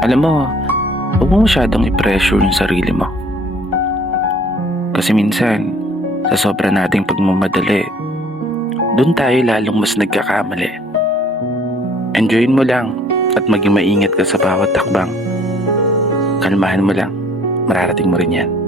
Alam mo, huwag mo masyadong i-pressure yung sarili mo. Kasi minsan, sa sobra nating pagmamadali, doon tayo lalong mas nagkakamali. Enjoyin mo lang at maging maingat ka sa bawat takbang. Kalmahan mo lang, mararating mo rin yan.